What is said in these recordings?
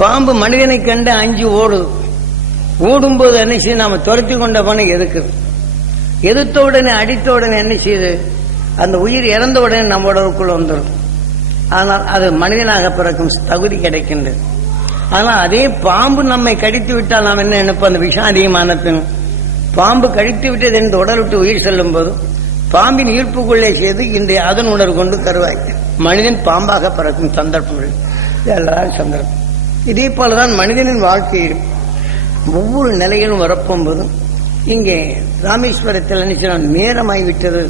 பாம்பு மனிதனை கண்டு அஞ்சு ஓடுது ஓடும்போது என்ன செய்யுது நாம துரத்தி கொண்ட பணம் எதுக்குது எதிர்த்த உடனே அடித்த உடனே என்ன செய்யுது அந்த உயிர் இறந்த உடனே நம்ம உடலுக்குள் வந்துடும் ஆனால் அது மனிதனாக பிறக்கும் தகுதி கிடைக்கின்றது ஆனால் அதே பாம்பு நம்மை கடித்து விட்டால் நாம் என்ன நினைப்போம்? அந்த விஷம் அதிகமான பின் பாம்பு கடித்து விட்டது என்று உடல் விட்டு உயிர் செல்லும் போது பாம்பின் ஈர்ப்புக்குள்ளே செய்து இன்றைய அதன் உணர்வு கொண்டு கருவாய் மனிதன் பாம்பாக பிறக்கும் சந்தர்ப்பங்கள். எல்லாரும் சந்தர்ப்பம். இதே போலதான் மனிதனின் வாழ்க்கையிலும் ஒவ்வொரு நிலையிலும் வரப்போகும்போதும் இங்கே ராமேஸ்வரத்தில் நினைச்சு நேரமாய்விட்டது.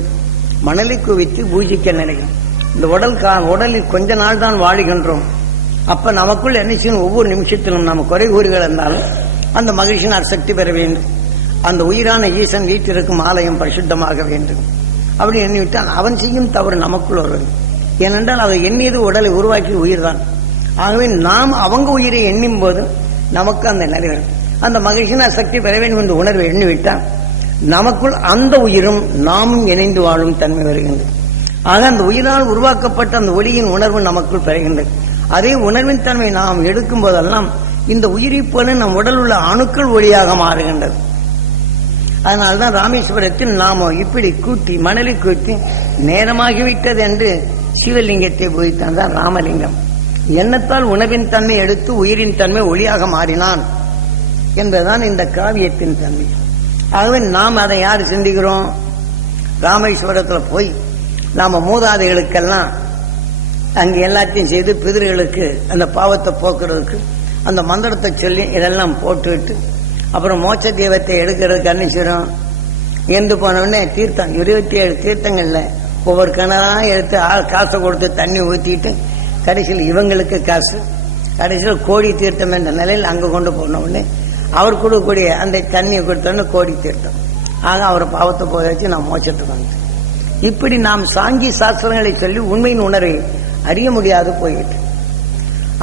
மணலை குவித்து பூஜிக்க நினைக்கும் இந்த உடல் கா உடலில் கொஞ்ச நாள் தான் வாழுகின்றோம். அப்ப நமக்குள் என்ன செய்யணும்? ஒவ்வொரு நிமிஷத்திலும் நம்ம குறை கூறுகள் இருந்தாலும் அந்த மகிழ்ச்சியின் சக்தி பெற வேண்டும். அந்த உயிரான ஈசன் வீட்டிற்கும் ஆலயம் பரிசுத்தமாக வேண்டும். அப்படி எண்ணிவிட்டால் அவன் செய்யும் தவறு நமக்குள் வருவது ஏனென்றால் அதை எண்ணியது உடலை உருவாக்கி உயிர் தான் ஆகவே நாம் அவங்க உயிரை எண்ணும் போது நமக்கு அந்த நிலை வரும். அந்த மகிழ்ச்சியின் சக்தி பெற வேண்டும் என்ற உணர்வை எண்ணிவிட்டால் நமக்குள் அந்த உயிரும் நாமும் இணைந்து வாழும் தன்மை வருகின்றது. ஆக அந்த உயிரால் உருவாக்கப்பட்ட அந்த ஒளியின் உணர்வு நமக்குள் பெறுகின்றது. அதே உணர்வின் தன்மை நாம் எடுக்கும் போதெல்லாம் இந்த உயிரை போல நம் உடல் உள்ள அணுக்கள் ஒளியாக மாறுகின்றது. அதனால்தான் ராமேஸ்வரத்தில் நாம் இப்படி கூட்டி மணலை கூட்டி நேரமாகிவிட்டது என்று சிவலிங்கத்தை போய்த்தான் தான் ராமலிங்கம். எண்ணத்தால் உணவின் தன்மை எடுத்து உயிரின் தன்மை ஒளியாக மாறினான் என்பதுதான் இந்த காவியத்தின் தன்மை. ஆகவே நாம் அதை யார் சிந்திக்கிறோம்? ராமேஸ்வரத்தில் போய் நாம மூதாதைகளுக்கெல்லாம் அங்கே எல்லாத்தையும் செய்து பிதிர்களுக்கு அந்த பாவத்தை போக்குறதுக்கு அந்த மந்திரத்தை சொல்லி இதெல்லாம் போட்டுவிட்டு அப்புறம் மோட்ச தீபத்தை எடுக்கிறதுக்கு அனுப்பிச்சிடும் எந்து போனவுடனே தீர்த்தம் இருபத்தி ஏழு தீர்த்தங்களில் ஒவ்வொரு கிணறாக எடுத்து ஆள் காசை கொடுத்து தண்ணி ஊற்றிட்டு கடைசியில் இவங்களுக்கு காசு. கடைசியில் கோடி தீர்த்தம் என்ற நிலையில் அங்கே கொண்டு போன உடனே அவர் கொடுக்கக்கூடிய அந்த தண்ணியை கொடுத்தோன்னு கோடி தீர்த்தம். ஆக அவர் பாவத்தை போய் வச்சு நான் மோச்சத்துக்கு வந்தேன் இப்படி நாம் சாங்கி சாஸ்திரங்களை சொல்லி உண்மையின் உணர்வை அறிய முடியாது போயிட்டு.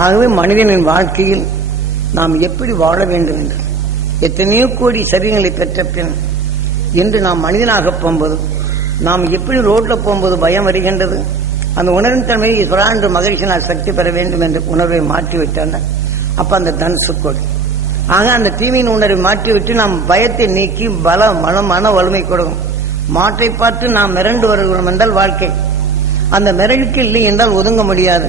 ஆகவே மனிதனின் வாழ்க்கையில் நாம் எப்படி வாழ வேண்டும் என்று எத்தனையோ கோடி சரீரங்களை பெற்ற பின் என்று நாம் மனிதனாக போகும்போது நாம் எப்படி ரோட்டில் போகும்போது பயம் வருகின்றது? அந்த உணர்வின் தன்மையை சுரான்ற மகிழ்ச்சி நான் சக்தி பெற வேண்டும் என்ற உணர்வை மாற்றி விட்டாங்க அந்த தனுசு கொடி ஆக அந்த தீமையின் உணர்வை மாற்றிவிட்டு நாம் பயத்தை நீக்கி பல மன மன வலிமை கொடுக்கும். மாற்றை பார்த்து நாம் மிரண்டு வருகிறோம் என்றால் வாழ்க்கை. அந்த மிரளுக்கு இல்லை என்றால் ஒதுங்க முடியாது.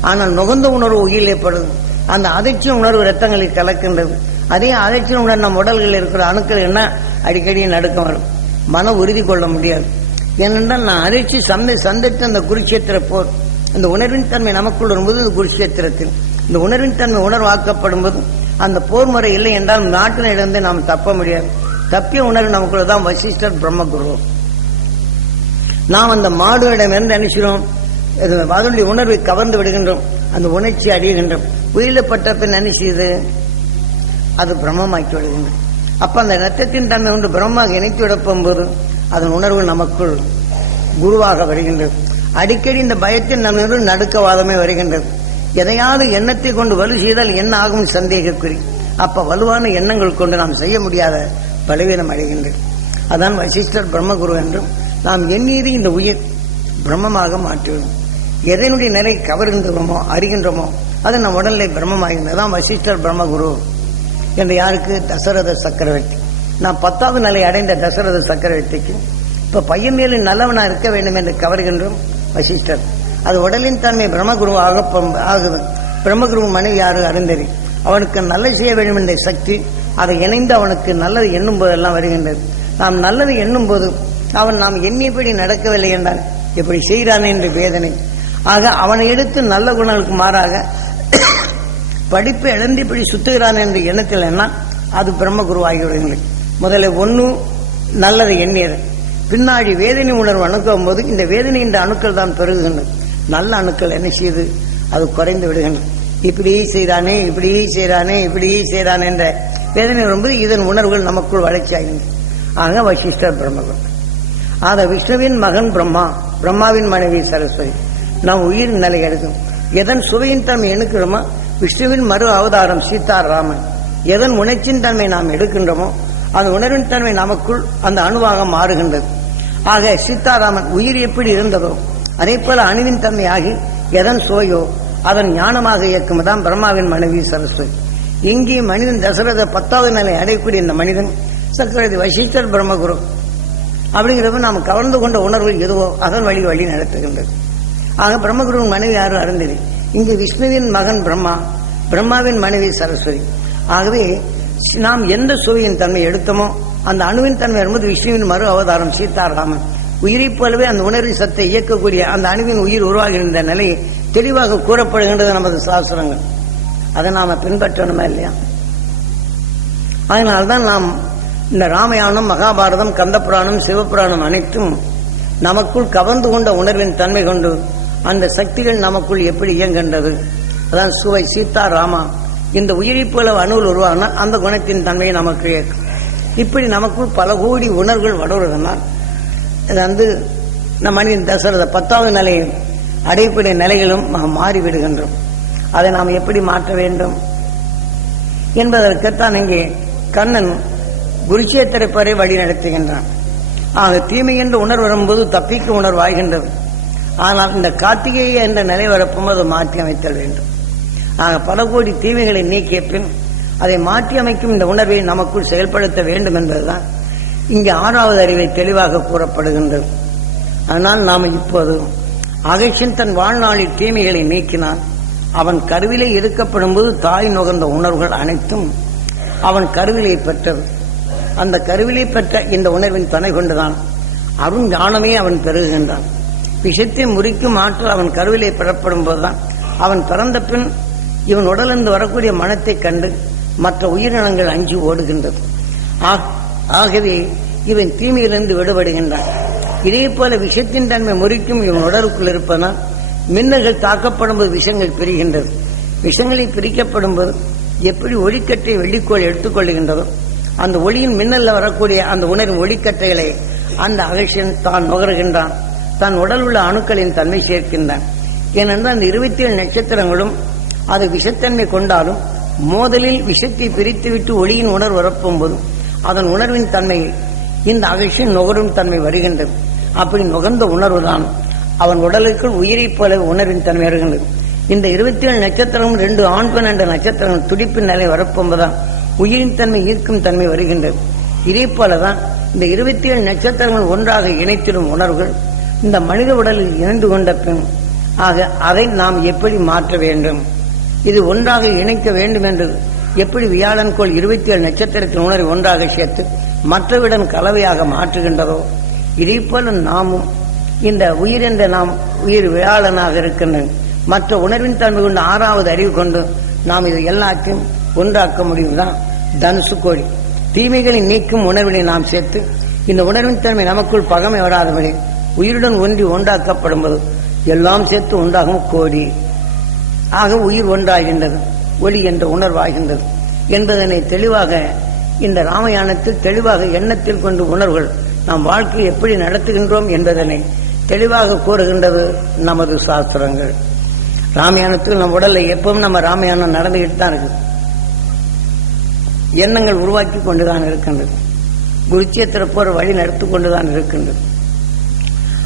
ஆனால் நுகர்ந்த உணர்வு உயிர் ஏற்படுது அந்த அதிர்ச்சி உணர்வு ரத்தங்களில் கலக்கின்றது. அதே அதிர்ச்சி உணர்வு நம் உடல்களில் இருக்கிற அணுக்கள் என்ன? அடிக்கடி நடுக்கம் வரும். மன உறுதி கொள்ள முடியாது. ஏனென்றால் நான் அதிர்ச்சி சந்தை சந்தித்து அந்த குருட்சேத்திர போர் அந்த உணர்வின் தன்மை நமக்குள் வரும்போது இந்த குருட்சேத்திரத்தில் இந்த உணர்வின் தன்மை உணர்வாக்கப்படும் போது அந்த போர் முறை இல்லை என்றால் நாட்டினிடந்து நாம் தப்ப முடியாது. தப்பிய உணர்வு நமக்குள்ள தான் வசிஷ்டர் பிரம்மகுரு. நாம் அந்த மாடுவிடம் இருந்து நினைச்சிடும் அதனுடைய உணர்வை கவர்ந்து விடுகின்றோம். அந்த உணர்ச்சி அடைகின்றோம். உயிரில் பட்ட பின் அது பிரம்மமாக்கி விடுகின்றோம் அப்ப அந்த ரத்தத்தின் தன்மை ஒன்று பிரம்மமாக இணைத்து விடப்போம் போது அதன் உணர்வு நமக்குள் குருவாக வருகின்றது. அடிக்கடி இந்த பயத்தில் நம்ம நடுக்கவாதமே வருகின்றது. எதையாவது எண்ணத்தை கொண்டு வலு செய்தால் என்ன ஆகும் சந்தேகக்குறி. அப்ப வலுவான எண்ணங்கள் கொண்டு நாம் செய்ய முடியாத பலவீனம் அடைகின்றது. அதான் வசிஷ்டர் பிரம்மகுரு என்றும் நாம் எண்ணியது இந்த உயிர் பிரம்மமாக மாற்றிவிடும் எதனுடைய நிலை கவர்கின்றோமோ அறிகின்றோமோ அது நம் உடல்நிலை பிரம்மமாகின்றது. தான் வசிஷ்டர் பிரம்மகுரு என்று யாருக்கு? தசரத சக்கரவர்த்தி. நான் பத்தாவது நிலை அடைந்த தசரத சக்கரவர்த்திக்கு இப்ப பையன் மேலும் நல்லவனா இருக்க வேண்டும் என்று கவர்கின்றோம் வசிஷ்டர். அது உடலின் தன்மை பிரம்மகுருவாக பம்- ஆகுது. பிரம்மகுரு மனைவி யாரு? அருந்தறி அவனுக்கு நல்ல செய்ய வேண்டும் என்ற சக்தி அதை இணைந்து அவனுக்கு நல்லது எண்ணும் போதெல்லாம் வருகின்றது. நாம் நல்லது எண்ணும் போது அவன் நாம் எண்ணியபடி நடக்கவில்லை என்றான். இப்படி செய்கிறான் என்று வேதனை. ஆக அவனை எடுத்து நல்ல குணங்களுக்கு மாறாக படிப்பை இழந்து இப்படி சுத்துகிறான் என்ற எண்ணத்தில் என்ன அது பிரம்மகுரு ஆகிவிடுகிறது. முதல்ல ஒண்ணு நல்லது எண்ணியது. பின்னாடி வேதனை உணர்வு அணுக்கும் போது இந்த வேதனை இந்த அணுக்கள் தான் பெருகுகின்றன. நல்ல அணுக்கள் என்ன செய்யுது அது குறைந்து விடுகின்றன. இப்படி செய்தானே இப்படி செய்கிறானே இப்படி செய்தான் என்ற வேதனை வரும்போது இதன் உணர்வுகள் நமக்குள் வளர்ச்சி ஆகின்றன ஆக வசிஷ்டர் பிரம்மகுரு ஆக விஷ்ணுவின் மகன் பிரம்மா பிரம்மாவின் மனைவி சரஸ்வதி. நாம் உயிர் நிலை எடுக்கும். எதன் சுவையின் தன்மை எடுக்கிறோமோ விஷ்ணுவின் மறு அவதாரம் சீதா ராமன். எதன் உணர்ச்சியின் தன்மை நாம் எடுக்கின்றோமோ அந்த உணர்வின் தன்மை நமக்குள் அந்த அணுவாக மாறுகின்றது. ஆக சீதாராமன் உயிர் எப்படி இருந்ததோ அதே போல அணுவின் தன்மையாகி எதன் சோயோ அதன் ஞானமாக இயக்கும் தான் பிரம்மாவின் மனைவி சரஸ்வதி. இங்கே மனிதன் தசரத பத்தாவது நிலை அடையக்கூடிய இந்த மனிதன் சக்கரவர்த்தி வசிஷ்டர் பிரம்மகுரு. அப்படிங்கிறப்ப நாம் கவர்ந்து கொண்ட உணர்வு எதுவோ அதன் வழி வழி நடத்துகின்றது. ஆக பிரம்மகுருவின் மனைவி யாரும் அருந்ததி இங்கு விஷ்ணுவின் மகன் பிரம்மா பிரம்மாவின் மனைவி சரஸ்வதி. ஆகவே நாம் எந்த சுவையின் தன்மை எடுத்தோமோ அந்த அணுவின் தன்மை வரும்போது விஷ்ணுவின் மறு அவதாரம் சீதாராமன் உயிரைப் போலவே அந்த உணர்வு சத்தை இயக்கக்கூடிய அந்த அணுவின் உயிர் உருவாகின்ற நிலை தெளிவாக கூறப்படுகின்றது நமது சாஸ்திரங்கள். அதை நாம பின்பற்றணுமா இல்லையா? அதனால்தான் நாம் இந்த ராமாயணம் மகாபாரதம் கந்தபுராணம் சிவபுராணம் அனைத்தும் நமக்குள் கவர்ந்து கொண்ட உணர்வின் தன்மை கொண்டு அந்த சக்திகள் நமக்குள் எப்படி இயங்குகின்றது? அதான் சுவை சீதா ராமா இந்த உயிரிப்புல அணுவில் உருவாகினால் அந்த குணத்தின் தன்மையை நமக்கு இப்படி நமக்குள் பல கோடி உணர்வுகள் வளருவதனால் இது வந்து நம்ம மனிதன் தசரத பத்தாவது நிலையை அடையக்கூடிய நிலைகளும் நாம் மாறிவிடுகின்றோம். அதை நாம் எப்படி மாற்ற வேண்டும் என்பதற்குத்தான் இங்கே கண்ணன் குருச்சேத்திரப்பரை வழி நடத்துகின்றான். ஆக தீமை என்ற உணர்வு வரும்போது தப்பிக்க உணர்வு ஆகின்றது. ஆனால் இந்த கார்த்திகேய என்ற நிலை வரப்பும் அது மாற்றி அமைத்தல் வேண்டும். ஆக பல கோடி தீமைகளை நீக்கிய பின் அதை மாற்றி அமைக்கும் இந்த உணர்வை நமக்குள் செயல்படுத்த வேண்டும் என்பதுதான் இங்கே ஆறாவது அறிவை தெளிவாக கூறப்படுகின்றது. அதனால் நாம் இப்போது அகழ்ச்சின் தன் வாழ்நாளில் தீமைகளை நீக்கினான். அவன் கருவிலே இருக்கப்படும் போது தாய் நுகர்ந்த உணர்வுகள் அனைத்தும் அவன் கருவிலே பெற்றது. அந்த கருவிலே பெற்ற இந்த உணர்வின் துணை கொண்டுதான் அருண் ஞானமே அவன் பெருகுகின்றான் விஷத்தை முறிக்கும் ஆற்றல் அவன் கருவிலே பெறப்படும் போதுதான் அவன் பிறந்த பின் இவன் உடலிருந்து வரக்கூடிய மனத்தைக் கண்டு மற்ற உயிரினங்கள் அஞ்சு ஓடுகின்றது. ஆ- ஆகவே இவன் தீமையிலிருந்து விடுபடுகின்றான். இதே போல விஷத்தின் தன்மை முறிக்கும் இவன் உடலுக்குள் இருப்பதனால் மின்னல்கள் தாக்கப்படும் போது விஷங்கள் பிரிகின்றது. விஷங்களை பிரிக்கப்படும் போது எப்படி ஒளிக்கட்டை வெள்ளிக்கோள் எடுத்துக்கொள்கின்றதோ அந்த ஒளியின் மின்னல்ல வரக்கூடிய அந்த உணர்வு ஒளிக்கட்டைகளை அந்த அகழ்ச்சியன் தான் நுகர்கின்றான். தன் உடல் உள்ள அணுக்களின் தன்மை சேர்க்கின்றான். ஏனென்றால் அந்த இருபத்தி ஏழு நட்சத்திரங்களும் அது விஷத்தன்மை கொண்டாலும் மோதலில் விஷத்தை பிரித்துவிட்டு ஒளியின் உணர்வு வரப்பும் போதும் அதன் உணர்வின் தன்மை இந்த அகழ்ச்சியின் நுகரும் தன்மை வருகின்றது. அப்படி நுகர்ந்த உணர்வு தான் அவன் உடலுக்குள் உயிரைப் போல உணர்வின் தன்மை வருகின்றது. இந்த இருபத்தி ஏழு நட்சத்திரமும் ரெண்டு ஆண் பெண் என்ற நட்சத்திரங்கள் துடிப்பின் நிலை வரப்போம்புதான் உயிரின் தன்மை ஈர்க்கும் தன்மை வருகின்றது. இதே போலதான் இந்த இருபத்தி ஏழு நட்சத்திரங்கள் ஒன்றாக இணைத்திடும் உணர்வுகள் இந்த மனித உடலில் இணைந்து கொண்ட பின் ஆக அதை நாம் எப்படி மாற்ற வேண்டும்? இது ஒன்றாக இணைக்க வேண்டும் என்று எப்படி வியாழன் கோள் இருபத்தி ஏழு நட்சத்திரத்தின் உணர்வை ஒன்றாக சேர்த்து மற்றவிடம் கலவையாக மாற்றுகின்றதோ இதே போல நாமும் இந்த உயிர் என்ற நாம் உயிர் வியாழனாக இருக்கின்றன மற்ற உணர்வின் தன்மை கொண்டு ஆறாவது அறிவு கொண்டு நாம் இது எல்லாத்தையும் ஒன்றாக்க முடியும்தான். தனுசு கோழி. தீமைகளை நீக்கும் உணர்வினை நாம் சேர்த்து இந்த உணர்வின் தன்மை நமக்குள் பகமை வராதபடி உயிருடன் ஒன்றி ஒன்றாக்கப்படும் போது எல்லாம் சேர்த்து உண்டாகும் கோடி ஆக உயிர் ஒன்றாகின்றது ஒளி என்ற உணர்வாகின்றது என்பதனை தெளிவாக இந்த ராமாயணத்தில் தெளிவாக எண்ணத்தில் கொண்டு உணர்வுகள் நாம் வாழ்க்கையை எப்படி நடத்துகின்றோம் என்பதனை தெளிவாக கூறுகின்றது நமது சாஸ்திரங்கள். ராமாயணத்தில் நம் உடல்ல எப்பவும் நம்ம ராமாயணம் நடந்துகிட்டு தான் இருக்கு. எண்ணங்கள் உருவாக்கி கொண்டுதான் இருக்கின்றது. குருச்சேத்திர போற வழி நடத்தி கொண்டுதான் இருக்கின்றது.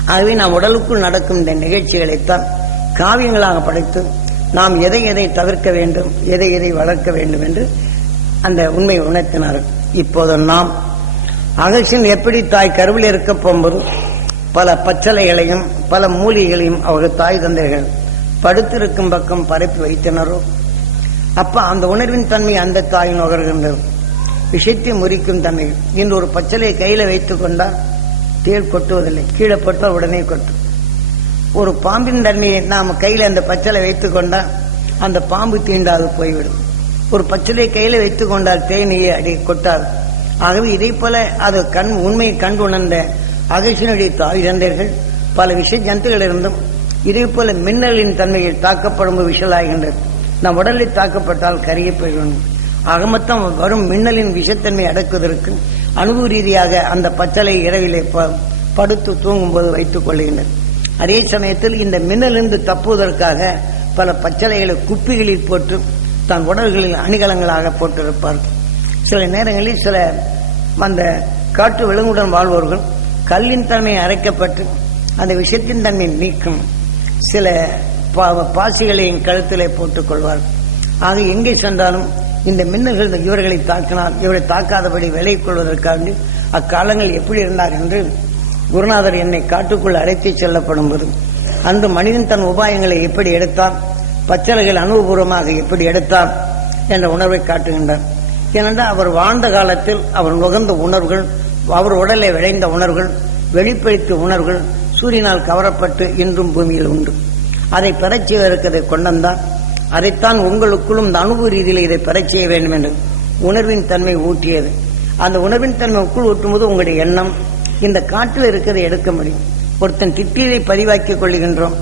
ஆகவே நாம் உடலுக்குள் நடக்கும் இந்த நிகழ்ச்சிகளைத்தான் காவியங்களாக படைத்து நாம் எதை எதை தவிர்க்க வேண்டும் எதை எதை வளர்க்க வேண்டும் என்று அந்த உண்மையை உணர்த்தினார்கள் இப்போது நாம் அகசின் எப்படி தாய் கருவில் இருக்க போகும்போது பல பச்சலைகளையும் பல மூலிகைகளையும் அவர்கள் தாய் தந்தைகள் படுத்திருக்கும் பக்கம் பரப்பி வைத்தனரோ? அப்ப அந்த உணர்வின் தன்மை அந்த தாய் நுகர்கின்றது. விஷயத்தை முறிக்கும் தன்மை. இன்று ஒரு பச்சலையை கையில வைத்துக் கொண்டால் தேள் கொட்டுவதில்லை. கீழே போட்டால் உடனே கொட்டும். ஒரு பாம்பின் தன்மையை நாம் கையில அந்த பச்சலை வைத்துக் கொண்டால் அந்த பாம்பு தீண்டாது போய்விடும். ஒரு பச்சலை கையில வைத்துக் கொண்டால் தேனியை அடி கொட்டாது. ஆகவே இதே போல அது கண் உண்மையை கண்டு உணர்ந்த அகசினுடைய தாய் தந்தையர்கள் பல விஷ ஜந்துகளிலிருந்தும் இதே போல மின்னலின் தன்மையில் தாக்கப்படும் விஷலாகின்றது நம் உடலில் தாக்கப்பட்டால் கரிய போய்விடும். அகமத்தம் வரும் மின்னலின் விஷத்தன்மை அடக்குவதற்கு அனுபவ ரீதியாக அந்த பச்சலை இரவிலே ப- படுத்து தூங்கும்போது வைத்துக் கொள்கின்றனர் அதே சமயத்தில் இந்த மின்னலிருந்து தப்புவதற்காக பல பச்சளைகளை குப்பிகளில் போட்டு தன் உடல்களில் அணிகலங்களாக போட்டிருப்பார்கள் சில நேரங்களில் சில அந்த காட்டு விலங்குடன் வாழ்வோர்கள் கல்லின் தன்மை அரைக்கப்பட்டு அந்த விஷத்தின் தன்மை நீக்கும் சில பா- என் கழுத்திலே போட்டுக் கொள்வார். ஆக எங்கே சென்றாலும் இந்த மின்னல்கள் இவர்களை தாக்கினால் இவரை தாக்காதபடி விலை கொள்வதற்காக அக்காலங்கள் எப்படி இருந்தார் என்று குருநாதர் என்னை காட்டுக்குள் அழைத்துச் செல்லப்படும் போது அந்த மனிதன் தன் உபாயங்களை எப்படி எடுத்தான் பச்சலைகள் அனுபவபூர்வமாக எப்படி எடுத்தான் என்ற உணர்வை காட்டுகின்றார். ஏனென்றால் அவர் வாழ்ந்த காலத்தில் அவர் நுகர்ந்த உணர்வுகள் அவர் உடலை விளைந்த உணர்வுகள் வெளிப்படுத்திய உணர்வுகள் சூரியனால் கவரப்பட்டு இன்றும் பூமியில் உண்டு. அதை பெறச் செய்வதற்கு அதை கொண்டந்தான் அதைத்தான் உங்களுக்குள்ளும் இந்த அனுபவ ரீதியில் இதை பெறச் செய்ய வேண்டும் என்று உணர்வின் தன்மை ஊட்டியது. அந்த உணர்வின் தன்மை உட்குள் ஊட்டும்போது உங்களுடைய எண்ணம் இந்த காட்டில் இருக்கிறதை எடுக்க முடியும். ஒருத்தன் திட்டியதை பதிவாக்கிக் கொள்கின்றோம்.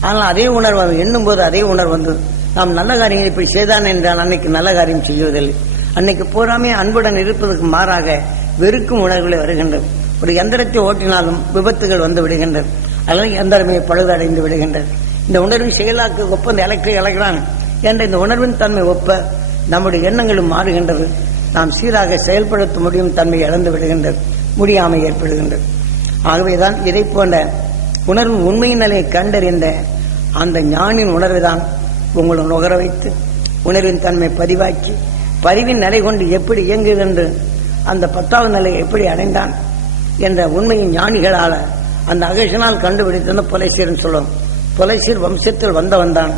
ஆனால் அதே உணர்வு எண்ணும் போது அதே உணர்வு வந்தது. நாம் நல்ல காரியங்கள் இப்படி செய்தான் என்றால் அன்னைக்கு நல்ல காரியம் செய்வதில்லை. அன்னைக்கு பூராமே அன்புடன் இருப்பதற்கு மாறாக வெறுக்கும் உணர்வுகளை வருகின்றது ஒரு எந்திரத்தை ஓட்டினாலும் விபத்துகள் வந்து விடுகின்றது அல்லது எந்திரமே பழுதடைந்து விடுகின்றது இந்த உணர்வின் செயலாக்கு ஒப்ப இந்த இலக்கை இழக்கிறான் என்ற இந்த உணர்வின் தன்மை ஒப்ப நம்முடைய எண்ணங்களும் மாறுகின்றது. நாம் சீராக செயல்படுத்த முடியும் தன்மை இழந்து விடுகின்றது. முடியாமை ஏற்படுகின்றது. ஆகவேதான் இதை போன்ற உணர்வு உண்மையின் நிலையை கண்டறிந்த அந்த ஞானின் உணர்வு தான் உங்களை நுகர வைத்து உணர்வின் தன்மை பதிவாக்கி பதிவின் நிலை கொண்டு எப்படி இயங்குகிறது என்று அந்த பத்தாவது நிலையை எப்படி அடைந்தான் என்ற உண்மையின் ஞானிகளால அந்த அகசியனால் கண்டுபிடித்தது புலைசீர்னு சொல்லுவோம். புலைசீர் வம்சத்தில் வந்தவன் தான்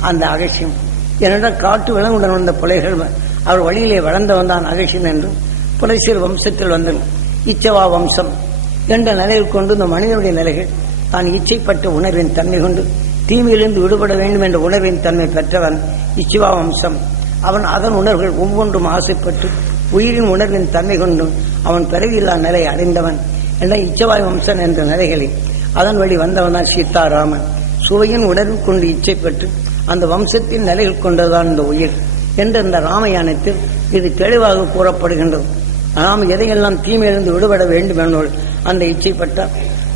அந்த அகசியம் என்னிடம் காட்டு விலங்குடன் வந்த புலைகள் அவர் வழியிலே வளர்ந்தவன் தான் அகசியன் என்றும் புலைசீர் வம்சத்தில் வந்தன் இச்சவா வம்சம் என்ற நிலையில் கொண்டு இந்த மனிதனுடைய நிலைகள் தான் இச்சைப்பட்ட உணர்வின் தன்மை கொண்டு தீமையிலிருந்து விடுபட வேண்டும் என்ற உணர்வின் தன்மை பெற்றவன் இச்சிவா வம்சம். அவன் அதன் உணர்வுகள் ஒவ்வொன்றும் ஆசைப்பட்டு உயிரின் உணர்வின் தன்மை கொண்டும் அவன் பிறவியில்லா நிலை அடைந்தவன் என்ற இச்சவாய் வம்சன் என்ற நிலைகளில் அதன் வழி வந்தவன் தான் சீதாராமன் சுவையின் உணர்வு கொண்டு இச்சைப்பட்டு அந்த வம்சத்தின் நிலைகள் கொண்டதுதான் இந்த உயிர் என்ற இந்த ராமயானத்தில் இது தெளிவாக கூறப்படுகின்றது. நாம் எதையெல்லாம் தீமையிலிருந்து விடுபட வேண்டும் என்போல் அந்த இச்சைப்பட்ட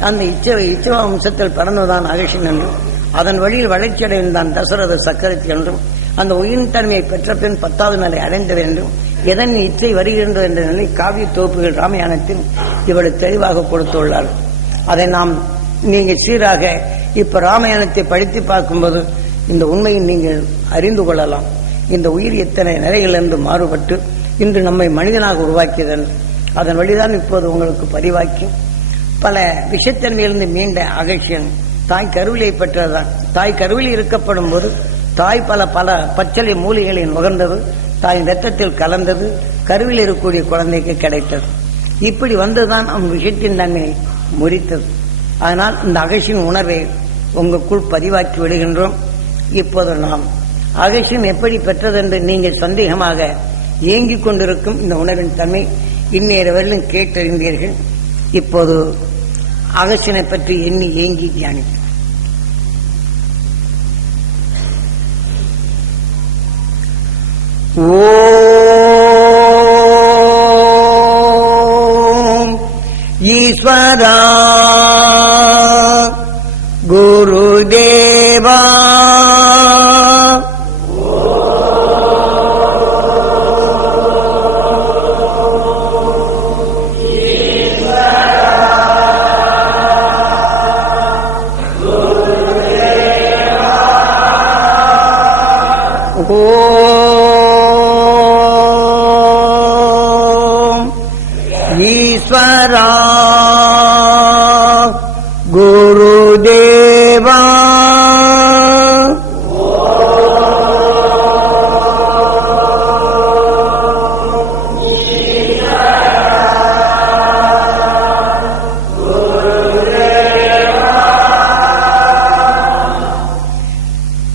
அந்த இச்சை இச்சவா வம்சத்தில் பிறந்ததான் அகஷன் என்றும் அதன் வழியில் வளர்ச்சியடைந்தான் தசரத சக்கரத்தி என்றும் அந்த உயிரின் தன்மையை பெற்ற பின் பத்தாவது நிலை அடைந்தது என்றும் எதன் இச்சை வருகின்றது என்ற நிலை காவிய தொகுப்புகள் ராமாயணத்தில் இவள் தெளிவாக கொடுத்துள்ளார். அதை நாம் நீங்கள் சீராக இப்ப ராமாயணத்தை படித்து பார்க்கும்போது இந்த உண்மையை நீங்கள் அறிந்து கொள்ளலாம். இந்த உயிர் எத்தனை நிலையிலிருந்து மாறுபட்டு இன்று நம்மை மனிதனாக உருவாக்கியதன் அதன் வழிதான் இப்போது உங்களுக்கு பதிவாக்கி பல விஷத்தன்மையிலிருந்து மீண்ட அகழ்ச்சியன் தாய் கருவிலை பெற்றதுதான். தாய் கருவில் இருக்கப்படும் போது தாய் பல பல பச்சளை மூலிகளை நுகர்ந்தது. தாய் வெத்தத்தில் கலந்தது. கருவில் இருக்கக்கூடிய குழந்தைக்கு கிடைத்தது. இப்படி வந்துதான் அவன் விஷயத்தின் தன்மையை முறித்தது. அதனால் இந்த அகசியின் உணர்வை உங்களுக்குள் பதிவாக்கி விடுகின்றோம். இப்போது நாம் அகசியம் எப்படி பெற்றதென்று நீங்கள் சந்தேகமாக இயங்கிக் கொண்டிருக்கும் இந்த உணர்வின் தன்மை இந்நேர வரையிலும் கேட்டறிந்தீர்கள். இப்போது அகசினை பற்றி எண்ணி ஏங்கி தியானி ஓ ஓம் ஈஸ்வரா குருதேவா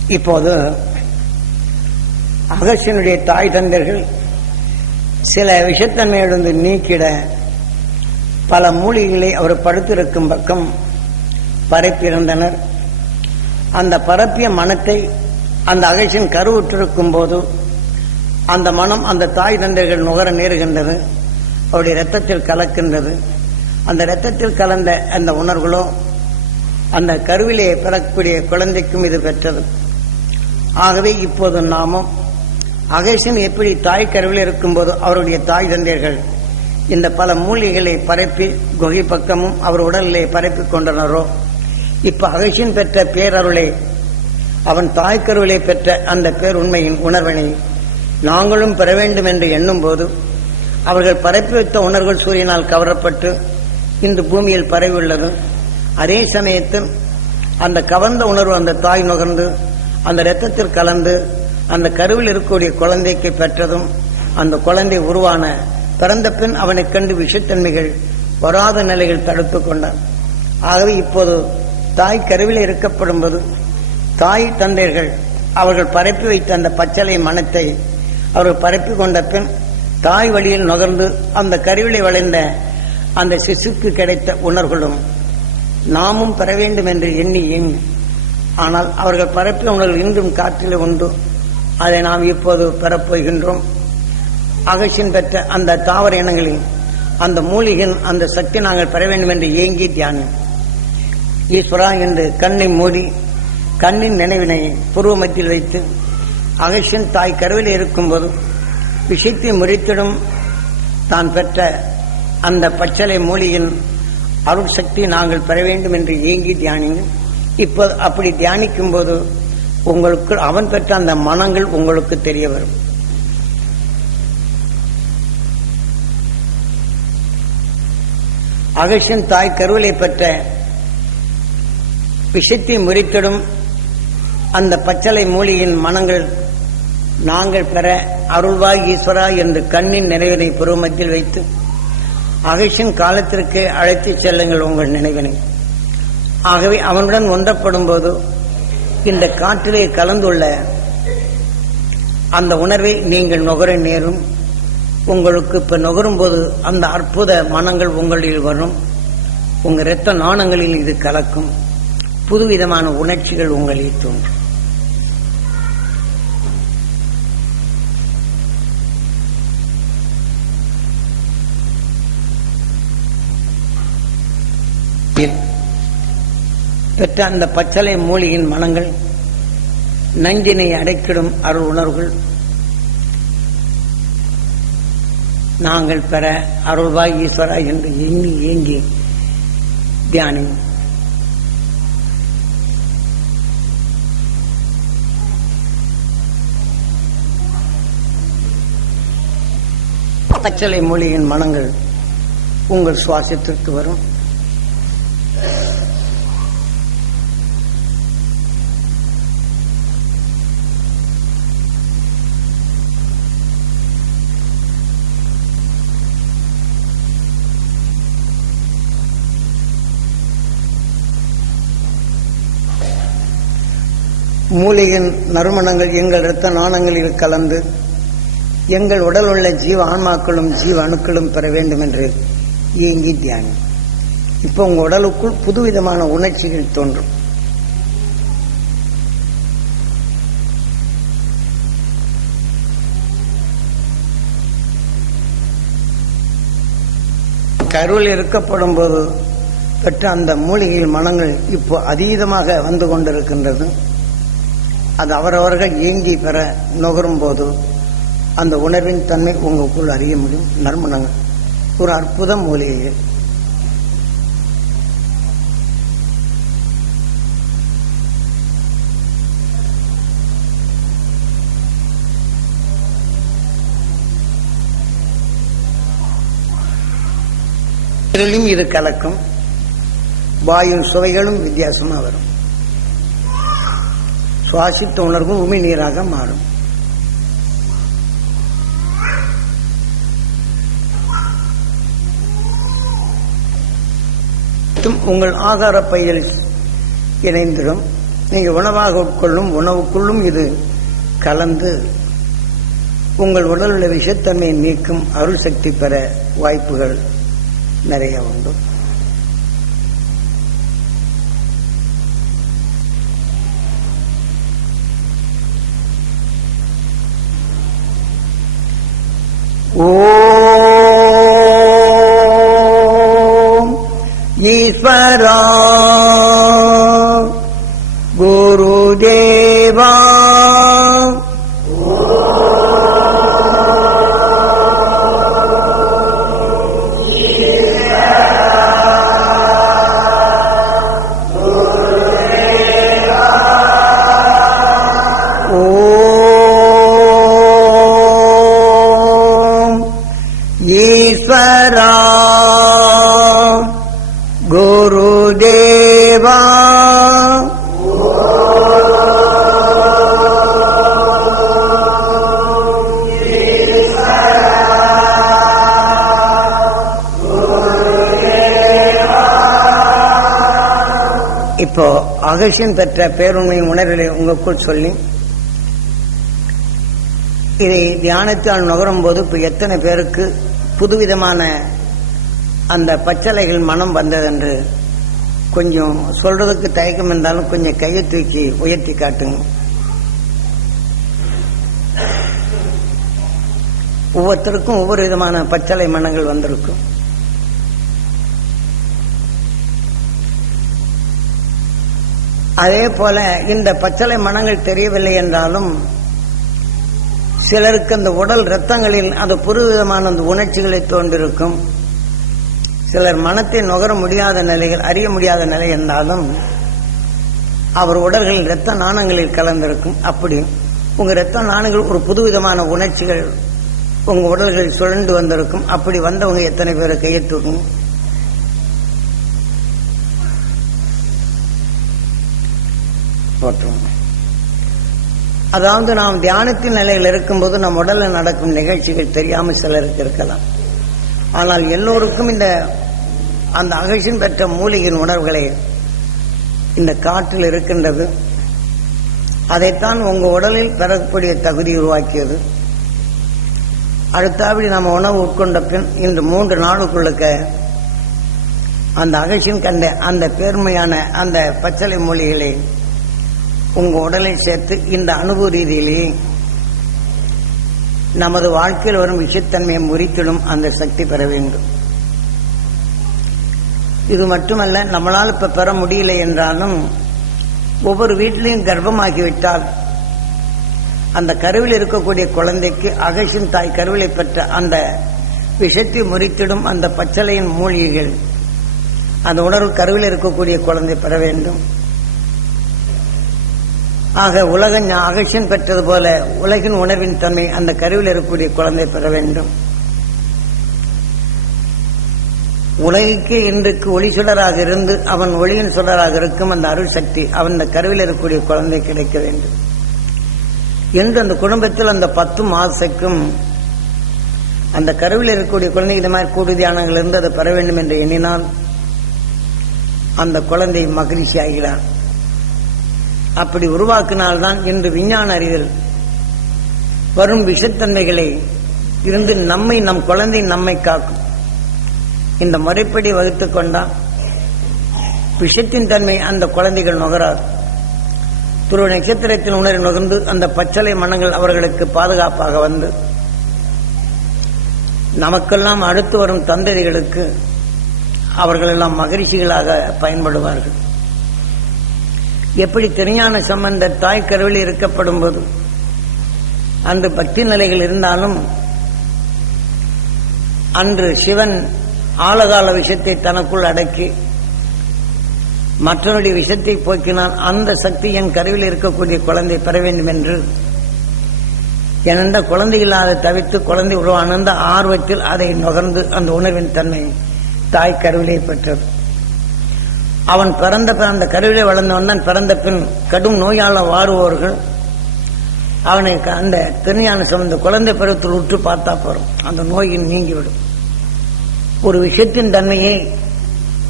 இப்போது அகசியனுடைய தாய் தந்தர்கள் சில விஷத்தன்மையிலிருந்து நீக்கிட பல மூலிகளை அவர் படுத்திருக்கும் பக்கம் பரப்பியிருந்தனர். அந்த பரப்பிய மனத்தை அந்த அகசியன் கருவுற்றிருக்கும் போது அந்த மனம் அந்த தாய் தந்தைகள் நுகர நேருகின்றது. அவருடைய இரத்தத்தில் கலக்கின்றது. அந்த இரத்தத்தில் கலந்த அந்த உணர்வுகளோ அந்த கருவிலே பிறக்கக்கூடிய குழந்தைக்கும் இது பெற்றது. ஆகவே இப்போது நாமும் அகேசன் எப்படி தாய் கருவில் இருக்கும்போது அவருடைய தாய் தந்தையர்கள் இந்த பல மூலிகைகளை பரப்பி குகை பக்கமும் அவர் உடலிலே பரப்பி கொண்டனரோ? இப்ப அகேசன் பெற்ற பேரருளை அவன் தாய்க்கருவிலே பெற்ற அந்த பேர் உண்மையின் உணர்வினை நாங்களும் பெற வேண்டும் என்று எண்ணும் போது அவர்கள் பரப்பி வைத்த உணர்வுகள் சூரியனால் கவரப்பட்டு இன்று பூமியில் பரவியுள்ளது. அதே சமயத்தில் அந்த கவர்ந்த உணர்வு அந்த தாய் நுகர்ந்து அந்த இரத்தத்தில் கலந்து அந்த கருவில் இருக்கக்கூடிய குழந்தைக்கு பெற்றதும் அந்த குழந்தை உருவான பிறந்த பின் அவனைக் கண்டு விஷத்தன்மைகள் வராத நிலையில் தடுத்துக் கொண்டான். ஆகவே இப்போது தாய் கருவில் இருக்கப்படும் போது தாய் தந்தையர்கள் அவர்கள் பரப்பி வைத்த அந்த பச்சளை மனத்தை அவர்கள் பரப்பி கொண்ட பின் தாய் வழியில் நுகர்ந்து அந்த கருவிலை வளைந்த அந்த சிசுக்கு கிடைத்த உணர்வுகளும் நாமும் பெற வேண்டும் என்று எண்ணி எண்ணி ஆனால் அவர்கள் பரப்பிய உணர்கள் இன்றும் காற்றிலே உண்டு. அதை நாம் இப்போது பெறப்போகின்றோம். அகசின் பெற்ற அந்த தாவர இனங்களில் அந்த மூலிகையின் அந்த சக்தி நாங்கள் பெற வேண்டும் என்று ஏங்கி தியானம் ஈஸ்வரா என்று கண்ணை மூடி கண்ணின் நினைவினை பூர்வ மத்தியில் வைத்து அகசியன் தாய் கருவில் இருக்கும்போது விஷயத்தை முறித்திடும் தான் பெற்ற அந்த பச்சளை மூலியின் அருள் சக்தி நாங்கள் பெற வேண்டும் என்று ஏங்கி தியானிங்க இப்போ அப்படி தியானிக்கும் போது உங்களுக்கு அவன் பெற்ற அந்த மனங்கள் உங்களுக்கு தெரிய வரும். அகஷன் தாய் கருவலை பெற்ற விஷத்தை முறித்திடும் அந்த பச்சளை மூலியின் மனங்கள் நாங்கள் பெற அருள்வாய் ஈஸ்வரா என்று கண்ணின் நினைவினை புருவமத்தில் வைத்து அகசின் காலத்திற்கு அழைத்துச் செல்லுங்கள் உங்கள் நினைவினை. ஆகவே அவனுடன் ஒன்றப்படும் போது இந்த காற்றிலே கலந்துள்ள அந்த உணர்வை நீங்கள் நுகர நேரும். உங்களுக்கு இப்ப நுகரும் போது அந்த அற்புத மனங்கள் உங்களில் வரும். உங்க இரத்த நாணங்களில் இது கலக்கும். புதுவிதமான உணர்ச்சிகள் உங்களில் தோன்றும். பெற்ற அந்த பச்சளை மூலியின் மனங்கள் நஞ்சினை அடைக்கிடும் அருள் உணர்வுகள். நாங்கள் பெற அருள்வாய் ஈஸ்வரா என்று எண்ணி ஏங்கி தியானி பச்சளை மொழியின் மனங்கள் உங்கள் சுவாசத்திற்கு வரும். மூலிகின் நறுமணங்கள் எங்கள் இரத்த நாணங்களில் கலந்து எங்கள் உடல் உள்ள ஜீவ ஆன்மாக்களும் ஜீவ அணுக்களும் பெற வேண்டும் என்று இயங்கி தியானி. இப்போ உங்கள் உடலுக்குள் புதுவிதமான உணர்ச்சிகள் தோன்றும். கருவில் இருக்கப்படும் போது பெற்ற அந்த மூலிகையில் மனங்கள் இப்போ அதீதமாக வந்து கொண்டிருக்கின்றது. அது அவரவர்கள் ஏங்கி பெற நுகரும் போது அந்த உணர்வின் தன்மை உங்களுக்குள் அறிய முடியும். நறுமணங்கள். ஒரு அற்புத மூலிகை இது கலக்கும். வாயு சுவைகளும் வித்தியாசமா வரும். சுவாசித்த உணர்வும் உமி நீராக மாறும் உங்கள் ஆகார பையில் இணைந்திடும். நீங்க உணவாக உட்கொள்ளும் உணவுக்குள்ளும் இது கலந்து உங்கள் உடலுள்ள விஷத்தன்மையை நீக்கும் அருள் சக்தி பெற வாய்ப்புகள் நிறைய உண்டு. ஓ शरा गुरुदेवा இப்போ அகசியம் பெற்ற பேருண்மை உணர்வை உங்களுக்குள் சொல்லி இதை தியானத்தால் நுகரும் போது இப்போ எத்தனை பேருக்கு புதுவிதமான அந்த பச்சலைகள் மனம் வந்ததென்று கொஞ்சம் சொல்றதுக்கு தயக்கம் இருந்தாலும் கொஞ்சம் கையை தூக்கி உயர்த்தி காட்டுங்க. ஒவ்வொருத்தருக்கும் ஒவ்வொரு விதமான பச்சளை மனங்கள் வந்திருக்கும். அதே போல இந்த பச்சளை மனங்கள் தெரியவில்லை என்றாலும் சிலருக்கு அந்த உடல் ரத்தங்களில் அது புதுவிதமான அந்த உணர்ச்சிகளை தோன்றிருக்கும். சிலர் மனத்தை நுகர முடியாத நிலைகள் அறிய முடியாத நிலை இருந்தாலும் அவர் உடல்களில் இரத்த நாணங்களில் கலந்திருக்கும். அப்படி உங்க இரத்த நாணங்கள் ஒரு புதுவிதமான உணர்ச்சிகள் உங்க உடல்களில் சுழண்டு வந்திருக்கும். அப்படி வந்தவங்க எத்தனை பேரை கையை தூக்கும் போட்டுருவோம் அதாவது நாம் தியானத்தின் நிலையில் இருக்கும்போது நம் உடலில் நடக்கும் நிகழ்ச்சிகள் தெரியாமல் சிலருக்கு இருக்கலாம். ஆனால் எல்லோருக்கும் இந்த அந்த அகழ்ச்சின் பெற்ற மூலிகையின் உணர்வுகளை இந்த காற்றில் இருக்கின்றது. அதைத்தான் உங்கள் உடலில் பெறக்கூடிய தகுதி உருவாக்கியது. அடுத்தபடி நம்ம உணவு உட்கொண்ட பின் இந்த மூன்று நாளுக்குள்ளுக்க அந்த அகழ்ச்சியின் கண்ட அந்த பெருமையான அந்த பச்சளை மூலிகளை உங்க உடலை சேர்த்து இந்த அனுபவ ரீதியிலே நமது வாழ்க்கையில் வரும் விஷத்தன்மையை முறித்திடும் அந்த சக்தி பெற வேண்டும். இது மட்டுமல்ல நம்மளால் இப்ப பெற முடியல என்றாலும் ஒவ்வொரு வீட்டிலையும் கர்ப்பமாகிவிட்டால் அந்த கருவில் இருக்கக்கூடிய குழந்தைக்கு அகசின் தாய் கருவிலை பெற்ற அந்த விஷத்தை முறித்திடும் அந்த பச்சளையின் மூலிகைகள் அந்த உணர்வு கருவில் இருக்கக்கூடிய குழந்தை பெற வேண்டும். ஆக உலக அகழ்ச்சியன் பெற்றது போல உலகின் உணர்வின் தன்மை அந்த கருவில் இருக்கக்கூடிய குழந்தை பெற வேண்டும். உலகிற்கு இன்றைக்கு ஒளி சுடராக இருந்து அவன் ஒளியின் சுடராக இருக்கும் அந்த அருள் சக்தி அவன் அந்த கருவில் இருக்கக்கூடிய குழந்தை கிடைக்க வேண்டும். என்று அந்த குடும்பத்தில் அந்த பத்து மாசக்கும் அந்த கருவில் இருக்கக்கூடிய குழந்தை இது மாதிரி கூடு தியானங்கள் இருந்து அதை பெற வேண்டும் என்று எண்ணினால் அந்த குழந்தை மகிழ்ச்சி ஆகிறான் அப்படி உருவாக்கினால்தான் இன்று விஞ்ஞான அறிதல் வரும் விஷத்தன்மைகளை இருந்து நம்மை நம் குழந்தை நம்மை காக்கும். இந்த முறைப்படி வகுத்துக் கொண்டால் விஷத்தின் தன்மை அந்த குழந்தைகள் நுகராது. துருவ நட்சத்திரத்தின் உணர்வு நுகர்ந்து அந்த பச்சளை மனங்கள் அவர்களுக்கு பாதுகாப்பாக வந்து நமக்கெல்லாம் அடுத்து வரும் தந்தைகளுக்கு அவர்களெல்லாம் மகிழ்ச்சிகளாக பயன்படுவார்கள். எப்படி திருஞான சம்பந்த தாய் கருவில் இருக்கப்படும் போது அன்று பக்தி நிலைகள் இருந்தாலும் அன்று சிவன் ஆழகால விஷத்தை தனக்குள் அடக்கி மற்றவருடைய விஷத்தை போக்கினால் அந்த சக்தி என் கருவில் இருக்கக்கூடிய குழந்தை பெற வேண்டும் என்று எனந்த குழந்தை இல்லாத தவித்து குழந்தை உருவான அந்த ஆர்வத்தில் அதை நுகர்ந்து அந்த உணர்வின் தன்மை தாய் கருவிலே பெற்றது. அவன் பிறந்த பின் அந்த கருவிலே வளர்ந்தவன் பிறந்த பின் கடும் நோயால வாடுவோர்கள் அவனை க- அந்த திருஞான சம்பந்த குழந்தை பருவத்தில் உற்று பார்த்தா போறோம். அந்த நோயின் நீங்கிவிடும். ஒரு விஷயத்தின் தன்மையை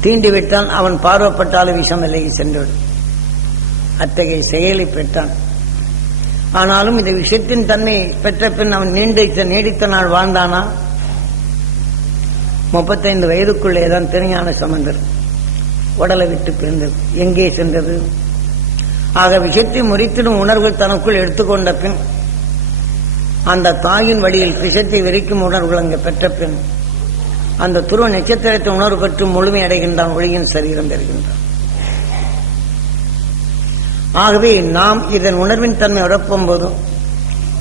தீண்டிவிட்டான் அவன் பார்வப்பட்டாலும் விஷம் விலகி சென்றுவிடும். அத்தகைய செயலை பெற்றான். ஆனாலும் இந்த விஷயத்தின் தன்மை பெற்ற பின் அவன் நீண்ட நீடித்த நாள் வாழ்ந்தானா? முப்பத்தைந்து வயதுக்குள்ளேதான் திருஞான சம்பந்தர் உடலை விட்டு பிரிந்தது எங்கே சென்றது? ஆக விஷயத்தை முறித்திடும் உணர்வுகள் தனக்குள் எடுத்துக்கொண்ட பின் அந்த தாயின் வழியில் விஷத்தை விரிக்கும் உணர்வுகள் அங்கு பெற்ற பின் அந்த துருவ நட்சத்திரத்தை உணர்வு பெற்று முழுமை அடைகின்றான் ஒளியின் சரீரம் பெறுகின்றான் ஆகவே நாம் இதன் உணர்வின் தன்மை உழப்பும் போதும்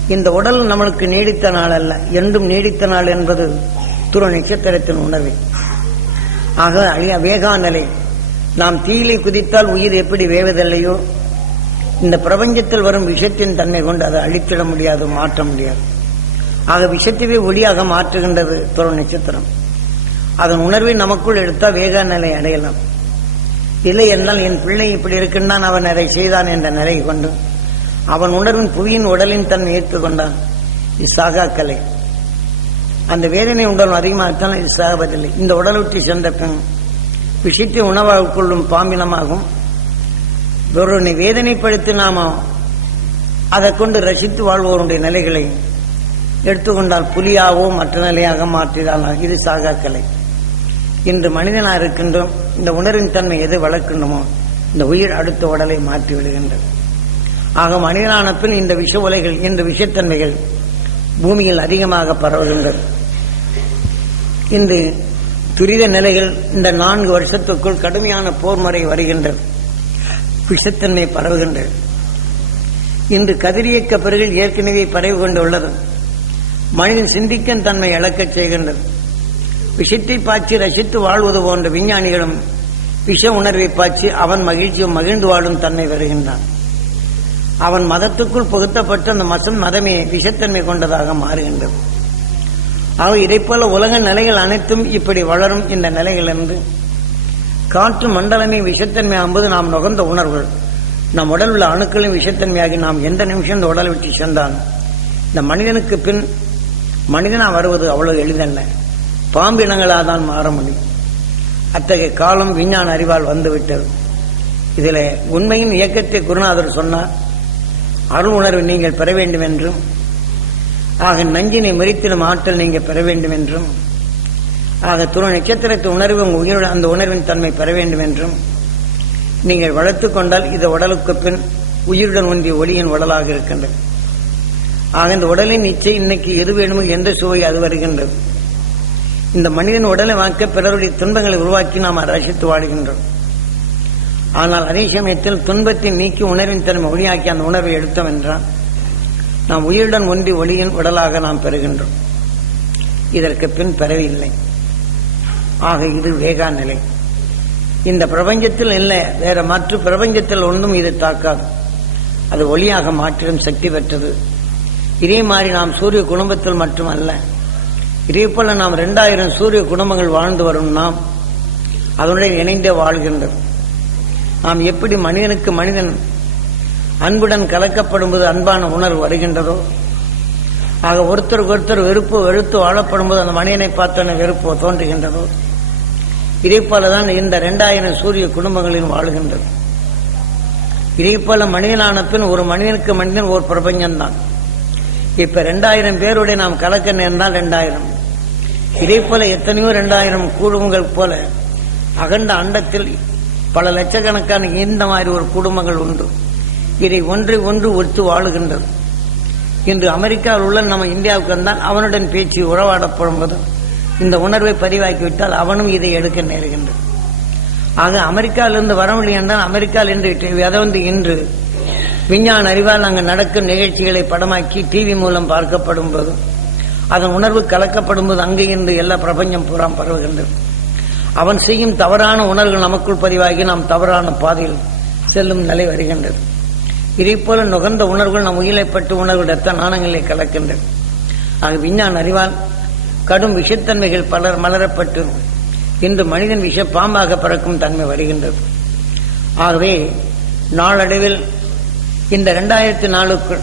இந்த உடல் நம்மளுக்கு நீடித்த நாள் அல்ல என்றும் நீடித்த நாள் என்பது துருவ நட்சத்திரத்தின் உணர்வு. ஆக அழிய வேகா நிலை நாம் தீயிலை குதித்தால் உயிர் எப்படி வேவதில்லையோ? இந்த பிரபஞ்சத்தில் வரும் விஷத்தின் தன்மை கொண்டு அதை அழித்திட முடியாது மாற்ற முடியாது. ஆக விஷத்தையே ஒளியாக மாற்றுகின்றது துருவ நட்சத்திரம். அதன் உணர்வை நமக்குள் எடுத்தால் வேக நிலை அடையலாம். இல்லை என்றால் என் பிள்ளை இப்படி இருக்கின்றான் அவன் அதை செய்தான் என்ற நிலை கொண்டு அவன் உணர்வின் புவியின் உடலின் தன்மை ஏற்றுக்கொண்டான். இது கலை. அந்த வேதனை உடல் அதிகமாகத்தான் இது இந்த உடல் விட்டு சென்ற பின் விஷித்து உணவாக கொள்ளும் பாம்பினமாகும். ஒருவனை வேதனைப்படுத்தி நாம அதை கொண்டு ரசித்து வாழ்வோருடைய நிலைகளை எடுத்துக்கொண்டால் புலியாகவோ மற்ற நிலையாக மாற்றினால் இது சாகா கலை இன்று மனிதனாக இருக்கின்றோம். இந்த உணர்வின் தன்மை எது வளர்க்கணுமோ இந்த உயிர் அடுத்த உடலை மாற்றி விடுகின்றது. ஆக மனிதனான பின் இந்த விஷ உலைகள் இந்த விஷத்தன்மைகள் பூமியில் அதிகமாக பரவுகின்றது. இன்று துரித நிலைகள் இந்த நான்கு வருஷத்துக்குள் கடுமையான போர் முறை வருகின்றது. விஷத்தன்மை பரவுகின்றது. இன்று கதிரியக்க பிறகு ஏற்கனவே பரவி கொண்டுள்ளது. மனிதன் சிந்திக்கும் தன்மை இழக்கச் செய்கின்றது. விஷத்தை பாய்ச்சி ரசித்து வாழ்வது போன்ற விஞ்ஞானிகளும் விஷ உணர்வை பாய்ச்சி அவன் மகிழ்ச்சியும் மகிழ்ந்து வாழும் தன்மை வருகின்றான் அவன் மதத்துக்குள் புகுத்தப்பட்ட அந்த மசம் மதமே விஷத்தன்மை கொண்டதாக மாறுகின்றது. ஆக இதைப்போல உலக நிலைகள் அனைத்தும் இப்படி வளரும் இந்த நிலைகளிலிருந்து காற்று மண்டலமே விஷத்தன்மை ஆகும்போது நாம் நுகர்ந்த உணர்வுகள். நம் உடல் உள்ள அணுக்களின் விஷத்தன்மையாகி நாம் எந்த நிமிஷம் இந்த உடலை விட்டு சென்றான் இந்த மனிதனுக்கு பின் மனிதனாக வருவது அவ்வளவு எளிதல்ல. பாம்பு இனங்களாக தான் மாற முடியும். அத்தகைய காலம் விஞ்ஞான அறிவால் வந்துவிட்டது. இதில் உண்மையின் இயக்கத்தை குருநாதர் சொன்னார். அருள் உணர்வை நீங்கள் பெற வேண்டும் என்றும் ஆக நஞ்சினை மறித்திடும் ஆற்றல் நீங்கள் பெற வேண்டும் என்றும் ஆக துணை நட்சத்திரத்தை உணர்வு உங்கள் உயிரோட அந்த உணர்வின் தன்மை பெற வேண்டும் என்றும் நீங்கள் வளர்த்துக் கொண்டால் இது உடலுக்கு பின் உயிருடன் ஒன்றிய ஒளியின் உடலாக இருக்கின்றது. ஆக இந்த உடலின் இச்சை இன்னைக்கு எது வேணுமோ எந்த சுவை அது வருகின்றது. இந்த மனிதன் உடலை வாக்க பிறருடைய துன்பங்களை உருவாக்கி நாம் ரசித்து வாடுகின்றோம். ஆனால் அதே சமயத்தில் துன்பத்தை நீக்கி உணர்வின் தன்மை ஒளியாக்கி அந்த உணர்வை எடுத்தோம் என்றான் நாம் உயிருடன் ஒன்றி ஒளியின் உடலாக நாம் பெறுகின்றோம். இதற்கு பின் பெறவில்லை ஆக இது வேகா நிலை இந்த பிரபஞ்சத்தில் இல்லை வேற மற்ற பிரபஞ்சத்தில் ஒன்றும் இது தாக்காது. அது ஒளியாக மாற்றிடும் சக்தி பெற்றது. இதே மாதிரி நாம் சூரிய குடும்பத்தில் மட்டுமல்ல இதே போல நாம் ரெண்டாயிரம் சூரிய குடும்பங்கள் வாழ்ந்து வரும் நாம் அதனுடன் இணைந்தே வாழ்கின்றது நாம் எப்படி மனிதனுக்கு மனிதன் அன்புடன் கலக்கப்படும்போது அன்பான உணர்வு வருகின்றதோ? ஆக ஒருத்தருக்கு ஒருத்தர் வெறுப்பு வெறுத்து வாழப்படும்போது அந்த மனிதனை பார்த்தான வெறுப்பு தோன்றுகின்றதோ? இதே போலதான் இந்த ரெண்டாயிரம் சூரிய குடும்பங்களில் வாழுகின்றது. இதே போல மனிதனான பின் ஒரு மனிதனுக்கு மனிதன் ஒரு பிரபஞ்சம்தான். இப்ப ரெண்டாயிரம் பேருடைய நாம் கலக்க நேர்ந்தால் ரெண்டாயிரம். இதே போல எத்தனையோ ரெண்டாயிரம் குடும்பங்கள் போல அகண்ட அண்டத்தில் பல லட்சக்கணக்கான இந்த மாதிரி ஒரு குடும்பங்கள் உண்டு. இதை ஒன்றை ஒன்று ஒத்து வாழுகின்றது. இன்று அமெரிக்காவில் உள்ள நம்ம இந்தியாவுக்கு வந்தால் அவனுடன் பேச்சு உறவாடப்படும் போது இந்த உணர்வை பதிவாக்கிவிட்டால் அவனும் இதை எடுக்க நேருகின்றது ஆக அமெரிக்காவிலிருந்து வரவில்லை என்றால் அமெரிக்காவில் அதை வந்து இன்று விஞ்ஞான அறிவால் அங்கு நடக்கும் நிகழ்ச்சிகளை படமாக்கி டிவி மூலம் பார்க்கப்படும் போது அதன் உணர்வு கலக்கப்படும் போது அங்கே இருந்து எல்லா பிரபஞ்சம் பூரா பரவுகின்றது. அவன் செய்யும் தவறான உணர்வுகள் நமக்குள் பதிவாகி நாம் தவறான பாதையில் செல்லும் நிலை வருகின்றது. இதை போல நுகர்ந்த உணர்வுகள் நம் உயிரைப்பட்டு உணர்வு ரத்த நாணங்களை கலக்கின்றது ஆக விஞ்ஞான அறிவால் கடும் விஷத்தன்மைகள் பலர் மலரப்பட்டு இன்று மனிதன் விஷ பாம்பாக பறக்கும் தன்மை வருகின்றது. ஆகவே நாளடைவில் இந்த ரெண்டாயிரத்தி நாலுக்குள்